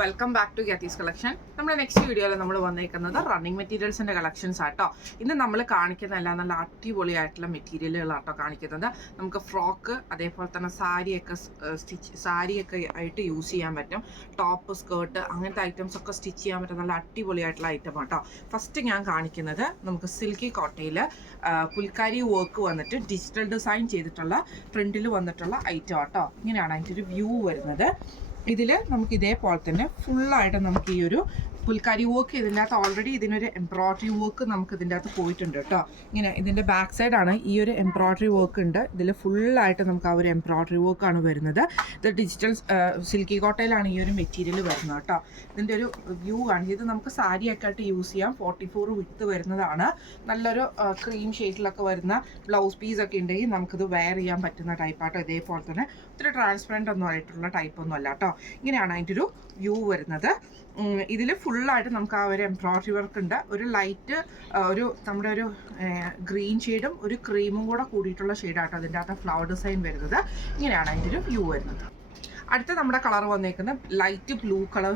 Welcome back to Gyathi's collection. നമ്മുടെ next വീഡിയോയിൽ നമ്മൾ വന്നേക്കുന്നത് റണ്ണിങ് മെറ്റീരിയൽസിൻ്റെ കളക്ഷൻസ് ആട്ടോ. ഇന്ന് നമ്മൾ കാണിക്കുന്ന എല്ലാം നല്ല അടിപൊളിയായിട്ടുള്ള മെറ്റീരിയലുകളാട്ടോ കാണിക്കുന്നത്. നമുക്ക് ഫ്രോക്ക് അതേപോലെ തന്നെ സാരിയൊക്കെ ആയിട്ട് യൂസ് ചെയ്യാൻ പറ്റും. ടോപ്പ്, സ്കേർട്ട് അങ്ങനത്തെ ഐറ്റംസ് ഒക്കെ സ്റ്റിച്ച് ചെയ്യാൻ പറ്റും. നല്ല അടിപൊളിയായിട്ടുള്ള ഐറ്റം ആട്ടോ. ഫസ്റ്റ് ഞാൻ കാണിക്കുന്നത് നമുക്ക് സിൽക്കി കോട്ടയിൽ പുൽക്കാരി വർക്ക് വന്നിട്ട് ഡിജിറ്റൽ ഡിസൈൻ ചെയ്തിട്ടുള്ള പ്രിന്റിൽ വന്നിട്ടുള്ള ഐറ്റം ആട്ടോ. ഇങ്ങനെയാണ് അതിൻ്റെ ഒരു വ്യൂ വരുന്നത്. ഇതിൽ നമുക്ക് ഇതേപോലെ തന്നെ ഫുള്ളായിട്ട് നമുക്ക് ഈ ഒരു പുൽക്കാരി വർക്ക് ഇതിൻ്റെ അകത്ത് ഓൾറെഡി ഇതിനൊരു എംബ്രോയ്ഡറി വർക്ക് നമുക്ക് ഇതിൻ്റെ അകത്ത് പോയിട്ടുണ്ട് കേട്ടോ. ഇങ്ങനെ ഇതിൻ്റെ ബാക്ക് സൈഡാണ് ഈ ഒരു എംബ്രോയ്ഡറി വർക്ക് ഉണ്ട്. ഇതിൽ ഫുള്ളായിട്ട് നമുക്ക് ആ ഒരു എംബ്രോയ്ഡറി വർക്കാണ് വരുന്നത്. ഇത് ഡിജിറ്റൽ സിൽക്കി കോട്ടയിലാണ് ഈ ഒരു മെറ്റീരിയൽ വരുന്നത് കേട്ടോ. ഇതിൻ്റെ ഒരു വ്യൂ ആണ്. ഇത് നമുക്ക് സാരിയൊക്കെ ആയിട്ട് യൂസ് ചെയ്യാം. 44 വിത്ത് വരുന്നതാണ്. നല്ലൊരു ക്രീം ഷെയ്ഡിലൊക്കെ വരുന്ന ബ്ലൗസ് പീസൊക്കെ ഉണ്ടെങ്കിൽ നമുക്കിത് വെയർ ചെയ്യാൻ പറ്റുന്ന ടൈപ്പാട്ടോ. ഇതേപോലെ തന്നെ ഒത്തിരി ട്രാൻസ്പെറൻ്റ് ഒന്നും ആയിട്ടുള്ള ടൈപ്പൊന്നും അല്ല കേട്ടോ. ഇങ്ങനെയാണ് അതിൻ്റെ ഒരു വ്യൂ വരുന്നത്. ഇതിൽ ഫുള്ളായിട്ട് നമുക്ക് ആ ഒരു എംബ്രോയ്ഡറി വർക്ക് ഉണ്ട്. ഒരു ലൈറ്റ് നമ്മുടെ ഒരു ഗ്രീൻ ഷെയ്ഡും ഒരു ക്രീമും കൂടെ കൂടിയിട്ടുള്ള ഷെയ്ഡാട്ടോ അതിൻ്റെ അകത്ത് ഫ്ലവർ ഡിസൈൻ വരുന്നത്. ഇങ്ങനെയാണ് അതിൻ്റെ ഒരു വ്യൂ വരുന്നത്. അടുത്ത നമ്മുടെ കളർ വന്നേക്കുന്നത് ലൈറ്റ് ബ്ലൂ കളർ,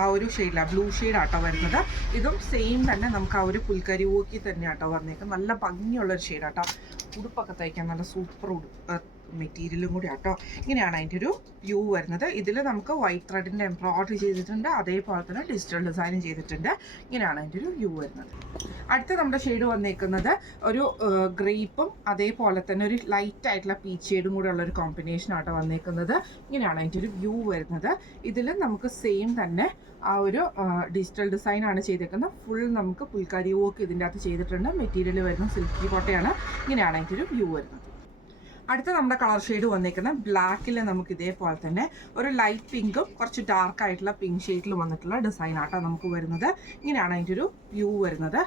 ആ ഒരു ഷെയ്ഡിലാണ്, ബ്ലൂ ഷെയ്ഡാട്ടോ വരുന്നത്. ഇതും സെയിം തന്നെ നമുക്ക് ആ ഒരു പുൽക്കരി വോക്കി തന്നെയാട്ടോ വന്നേക്കുന്നത്. നല്ല ഭംഗിയുള്ളൊരു ഷെയ്ഡാട്ടോ. ഉടുപ്പൊക്കെ തയ്ക്കാൻ നല്ല സൂപ്പർ മെറ്റീരിയലും കൂടി ആട്ടോ. ഇങ്ങനെയാണ് അതിൻ്റെ ഒരു വ്യൂ വരുന്നത്. ഇതിൽ നമുക്ക് വൈറ്റ് ത്രെഡിൻ്റെ എംബ്രോയ്ഡറി ചെയ്തിട്ടുണ്ട്, അതേപോലെ തന്നെ ഡിജിറ്റൽ ഡിസൈനും ചെയ്തിട്ടുണ്ട്. ഇങ്ങനെയാണ് അതിൻ്റെ ഒരു വ്യൂ വരുന്നത്. അടുത്ത നമ്മുടെ ഷെയ്ഡ് വന്നേക്കുന്നത് ഒരു ഗ്രേപ്പും അതേപോലെ തന്നെ ഒരു ലൈറ്റ് ആയിട്ടുള്ള പീച്ച് ഷെയ്ഡും കൂടെ ഉള്ളൊരു കോമ്പിനേഷൻ ആട്ടോ വന്നേക്കുന്നത്. ഇങ്ങനെയാണ് അതിൻ്റെ ഒരു വ്യൂ വരുന്നത്. ഇതിൽ നമുക്ക് സെയിം തന്നെ ആ ഒരു ഡിജിറ്റൽ ഡിസൈനാണ് ചെയ്തേക്കുന്നത്. ഫുൾ നമുക്ക് പുൽക്കാരി വർക്ക് ഇതിൻ്റെ അകത്ത് ചെയ്തിട്ടുണ്ട്. മെറ്റീരിയൽ വരുന്നത് സിൽക്കി കോട്ടയാണ്. ഇങ്ങനെയാണ് അതിൻ്റെ ഒരു വ്യൂ വരുന്നത്. അടുത്ത നമ്മുടെ കളർ ഷെയ്ഡ് വന്നേക്കുന്നത് ബ്ലാക്കിൽ നമുക്ക് ഇതേപോലെ തന്നെ ഒരു ലൈറ്റ് പിങ്കും കുറച്ച് ഡാർക്ക് ആയിട്ടുള്ള പിങ്ക് ഷെയ്ഡിൽ വന്നിട്ടുള്ള ഡിസൈൻ ആട്ടോ നമുക്ക് വരുന്നത്. ഇങ്ങനെയാണ് അതിൻ്റെ ഒരു വ്യൂ വരുന്നത്.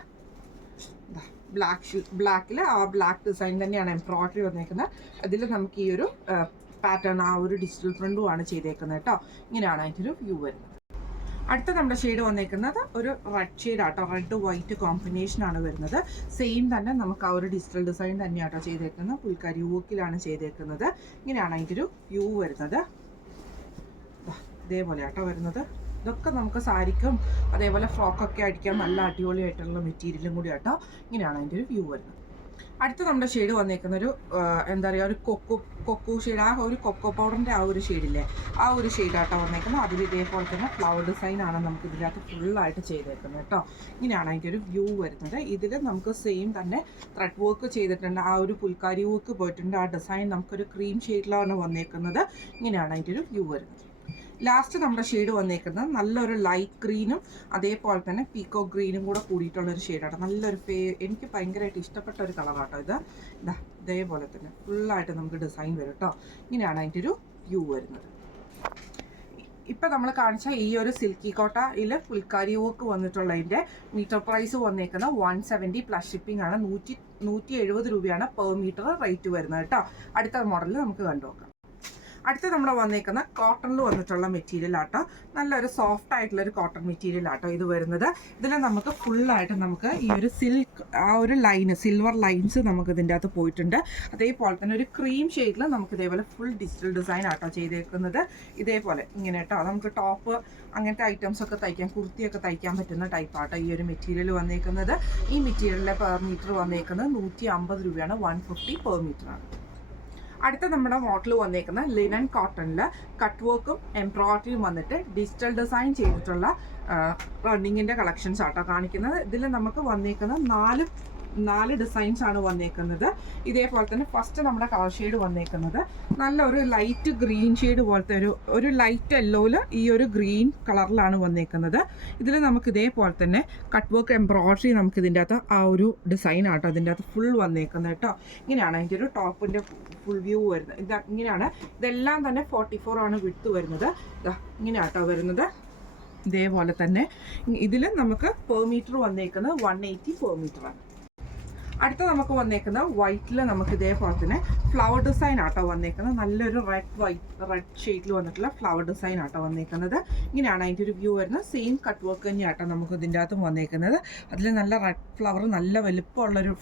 ബ്ലാക്കിൽ ആ ബ്ലാക്ക് ഡിസൈൻ തന്നെയാണ് എംബ്രോയ്ഡറി വന്നേക്കുന്നത്. അതിൽ നമുക്ക് ഈ ഒരു പാറ്റേൺ ആ ഒരു ഡിജിറ്റൽ പ്രിന്റുമാണ് ചെയ്തേക്കുന്നത് കേട്ടോ. ഇങ്ങനെയാണ് അതിൻ്റെ ഒരു വ്യൂ വരുന്നത്. അടുത്ത നമ്മുടെ ഷെയ്ഡ് വന്നേക്കുന്നത് ഒരു റെഡ് ഷെയ്ഡ് ആട്ടോ. റെഡ് വൈറ്റ് കോമ്പിനേഷൻ ആണ് വരുന്നത്. സെയിം തന്നെ നമുക്ക് ആ ഒരു ഡിജിറ്റൽ ഡിസൈൻ തന്നെയാട്ടോ ചെയ്തേക്കുന്നത്. പുൽക്കാരി വോക്കിലാണ് ചെയ്തേക്കുന്നത്. ഇങ്ങനെയാണ് അതിൻ്റെ ഒരു വ്യൂ വരുന്നത്. ഇതേപോലെ ആട്ടോ വരുന്നത്. ഇതൊക്കെ നമുക്ക് സാരിക്കും അതേപോലെ ഫ്രോക്കൊക്കെ അടിക്കാൻ നല്ല അടിപൊളിയായിട്ടുള്ള മെറ്റീരിയലും കൂടി ആട്ടോ. ഇങ്ങനെയാണ് അതിൻ്റെ ഒരു വ്യൂ വരുന്നത്. അടുത്ത നമ്മുടെ ഷെയ്ഡ് വന്നേക്കുന്ന ഒരു എന്താ പറയുക, ഒരു കൊക്കോ ഷെയ്ഡ്, ആ ഒരു കൊക്കോ പൗഡറിൻ്റെ ആ ഒരു ഷെയ്ഡില്ലേ, ആ ഒരു ഷെയ്ഡാട്ടോ വന്നേക്കുന്നത്. അതിൽ ഇതേപോലെ തന്നെ ഫ്ലവർ ഡിസൈനാണ് നമുക്ക് ഇതിനകത്ത് ഫുള്ളായിട്ട് ചെയ്തേക്കുന്നത് കേട്ടോ. ഇങ്ങനെയാണ് അതിൻ്റെ ഒരു വ്യൂ വരുന്നത്. ഇതിൽ നമുക്ക് സെയിം തന്നെ ത്രെഡ് വർക്ക് ചെയ്തിട്ടുണ്ട്. ആ ഒരു പുൽക്കാരി വർക്ക് പോയിട്ടുണ്ട്. ആ ഡിസൈൻ നമുക്കൊരു ക്രീം ഷെയ്ഡിലാണ് വന്നേക്കുന്നത്. ഇങ്ങനെയാണ് അതിൻ്റെ ഒരു വ്യൂ വരുന്നത്. ലാസ്റ്റ് നമ്മുടെ ഷെയ്ഡ് വന്നേക്കുന്നത് നല്ലൊരു ലൈറ്റ് ഗ്രീനും അതേപോലെ തന്നെ പീക്കോ ഗ്രീനും കൂടെ കൂടിയിട്ടുള്ളൊരു ഷെയ്ഡാണ്. നല്ലൊരു എനിക്ക് ഭയങ്കരമായിട്ട് ഇഷ്ടപ്പെട്ട ഒരു കളറാട്ടോ ഇത്. ഇതേപോലെ തന്നെ ഫുള്ളായിട്ട് നമുക്ക് ഡിസൈൻ വരും കേട്ടോ. ഇങ്ങനെയാണ് അതിൻ്റെ ഒരു വ്യൂ വരുന്നത്. ഇപ്പം നമ്മൾ കാണിച്ച ഈ ഒരു സിൽക്കി കോട്ടയിൽ പുൽക്കാരി വർക്ക് വന്നിട്ടുള്ളതിൻ്റെ മീറ്റർ പ്രൈസ് വന്നേക്കുന്നത് 170 പ്ലസ് ഷിപ്പിംഗ് ആണ്. 170 രൂപയാണ് പെർ മീറ്റർ റേറ്റ് വരുന്നത് കേട്ടോ. അടുത്ത മോഡലിൽ നമുക്ക് കണ്ടുനോക്കാം. അടുത്ത നമ്മൾ വന്നേക്കുന്ന കോട്ടണിൽ വന്നിട്ടുള്ള മെറ്റീരിയൽ ആട്ടോ. നല്ലൊരു സോഫ്റ്റ് ആയിട്ടുള്ളൊരു കോട്ടൺ മെറ്റീരിയൽ ആട്ടോ ഇത് വരുന്നത്. ഇതിൽ നമുക്ക് ഫുള്ളായിട്ട് നമുക്ക് ഈ ഒരു സിൽക്ക് ആ ഒരു ലൈന്, സിൽവർ ലൈൻസ് നമുക്ക് ഇതിൻ്റെ അകത്ത് പോയിട്ടുണ്ട്. അതേപോലെ തന്നെ ഒരു ക്രീം ഷെയ്ഡിൽ നമുക്ക് ഇതേപോലെ ഫുൾ ഡിജിറ്റൽ ഡിസൈൻ ആട്ടോ ചെയ്തേക്കുന്നത്. ഇതേപോലെ ഇങ്ങനെ കേട്ടോ നമുക്ക് ടോപ്പ് അങ്ങനത്തെ ഐറ്റംസ് ഒക്കെ തയ്ക്കാൻ, കുർത്തിയൊക്കെ തയ്ക്കാൻ പറ്റുന്ന ടൈപ്പാട്ടോ ഈ ഒരു മെറ്റീരിയൽ വന്നേക്കുന്നത്. ഈ മെറ്റീരിയലിൻ്റെ പെർ മീറ്റർ വന്നേക്കുന്നത് 150 രൂപയാണ്. 150 പെർ മീറ്ററാണ്. അടുത്ത നമ്മുടെ മോഡൽ വന്നേക്കുന്ന ലിനൻ കോട്ടണിൽ കട്ട് വർക്കും എംബ്രോയ്ഡറിയും വന്നിട്ട് ഡിജിറ്റൽ ഡിസൈൻ ചെയ്തിട്ടുള്ള റണ്ണിങ്ങിൻ്റെ കളക്ഷൻസ് ആട്ടോ കാണിക്കുന്നത്. ഇതിൽ നമുക്ക് വന്നേക്കുന്ന നാല് ഡിസൈൻസ് ആണ് വന്നേക്കുന്നത്. ഇതേപോലെ തന്നെ ഫസ്റ്റ് നമ്മുടെ കളർ ഷെയ്ഡ് വന്നേക്കുന്നത് നല്ലൊരു ലൈറ്റ് ഗ്രീൻ ഷെയ്ഡ് പോലത്തെ ഒരു ലൈറ്റ് യെല്ലോയിൽ ഈ ഒരു ഗ്രീൻ കളറിലാണ് വന്നേക്കുന്നത്. ഇതിൽ നമുക്ക് ഇതേപോലെ തന്നെ കട്ട് വർക്ക് എംബ്രോയ്ഡറി നമുക്ക് ഇതിൻ്റെ അകത്ത് ആ ഒരു ഡിസൈൻ ആട്ടോ അതിൻ്റെ അകത്ത് ഫുൾ വന്നേക്കുന്നത് കേട്ടോ. ഇങ്ങനെയാണ് അതിൻ്റെ ഒരു ടോപ്പിൻ്റെ ഫുൾ വ്യൂ വരുന്നത്. ഇങ്ങനെയാണ്. ഇതെല്ലാം തന്നെ 44 ആണ് വിഡ്ത്ത് വരുന്നത്. ഇങ്ങനെയാട്ടോ വരുന്നത്. ഇതേപോലെ തന്നെ ഇതിൽ നമുക്ക് പെർ മീറ്റർ വന്നേക്കുന്നത് 180 പെർ മീറ്ററാണ്. അടുത്ത നമുക്ക് വന്നേക്കുന്നത് വൈറ്റിൽ നമുക്ക് ഇതേപോലെ തന്നെ ഫ്ലവർ ഡിസൈൻ ആട്ടോ വന്നേക്കുന്നത്. നല്ലൊരു റെഡ് ഷെയ്ഡിൽ വന്നിട്ടുള്ള ഫ്ലവർ ഡിസൈൻ ആട്ടോ വന്നേക്കുന്നത്. ഇങ്ങനെയാണ് അതിൻ്റെ ഒരു വ്യൂ വരുന്നത്. സെയിം കട്ട് വർക്ക് തന്നെയാട്ടോ നമുക്ക് ഇതിൻ്റെ അകത്തും വന്നേക്കുന്നത്. അതിൽ നല്ല റെഡ് ഫ്ലവർ, നല്ല വലുപ്പമുള്ളൊരു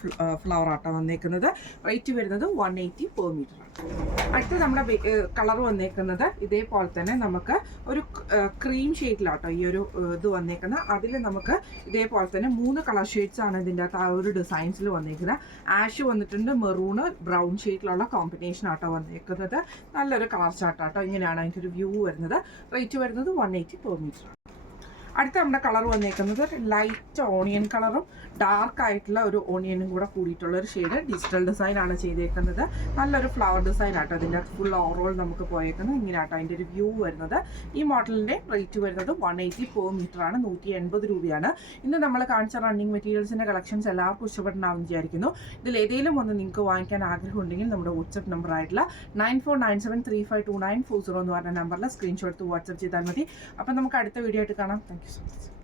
ഫ്ലവർ ആട്ടോ വന്നേക്കുന്നത്. റേറ്റ് വരുന്നത് 180 പെർ മീറ്റർ ആണ്. അടുത്ത നമ്മുടെ കളർ വന്നേക്കുന്നത് ഇതേപോലെ തന്നെ നമുക്ക് ഒരു ക്രീം ഷെയ്ഡിലാട്ടോ ഈ ഒരു ഇത് വന്നേക്കുന്നത്. അതിൽ നമുക്ക് ഇതേപോലെ തന്നെ 3 കളർ ഷെയ്ഡ്സ് ആണ് ഇതിൻ്റെ അകത്ത് ആ ഒരു ഡിസൈൻസിൽ വന്നേക്കുന്നത്. ആഷ് വന്നിട്ടുണ്ട്, മെറൂണ്, ബ്രൗൺ ഷെയ്ഡിലുള്ള കോമ്പിനേഷൻ ആട്ടോ വന്നേക്കുന്നത്. നല്ലൊരു കളർ ചാർട്ടാട്ടോ. ഇങ്ങനെയാണ് അതിൻ്റെ ഒരു വ്യൂ വരുന്നത്. റേറ്റ് വരുന്നത് 180 പെർ മീറ്റർ. അടുത്ത നമ്മുടെ കളർ വന്നേക്കുന്നത് ലൈറ്റ് ഓണിയൻ കളറും ഡാർക്ക് ആയിട്ടുള്ള ഒരു ഓണിയനും കൂടെ കൂടിയിട്ടുള്ള ഒരു ഷെയ്ഡ്. ഡിജിറ്റൽ ഡിസൈൻ ആണ് ചെയ്തേക്കുന്നത്. നല്ലൊരു ഫ്ലവർ ഡിസൈൻ ആട്ടോ അതിൻ്റെ ഫുൾ ഓവറോൾ നമുക്ക് പോയേക്കുന്നത്. ഇങ്ങനെ ആട്ടോ അതിൻ്റെ ഒരു വ്യൂ വരുന്നത്. ഈ മോഡലിൻ്റെ റേറ്റ് വരുന്നത് 180 പെർ മീറ്റർ ആണ്. 180 രൂപയാണ്. ഇന്ന് നമ്മൾ കാണിച്ച റണ്ണിങ് മെറ്റീരിയൽസിൻ്റെ കളക്ഷൻസ് എല്ലാവർക്കും ഇഷ്ടപ്പെടണമെന്ന് വിചാരിക്കുന്നു. ഇതിൽ ഏതെങ്കിലും ഒന്ന് നിങ്ങൾക്ക് വാങ്ങിക്കാൻ ആഗ്രഹമുണ്ടെങ്കിൽ നമ്മുടെ വാട്സപ്പ് നമ്പർ ആയിട്ടുള്ള 9497352940 എന്ന് പറഞ്ഞ നമ്പറിൽ സ്ക്രീൻഷോട്ട് വാട്സപ്പ് ചെയ്താൽ മതി. അപ്പം നമുക്ക് അടുത്ത വീഡിയോ ആയിട്ട് കാണാം. Thank you so much.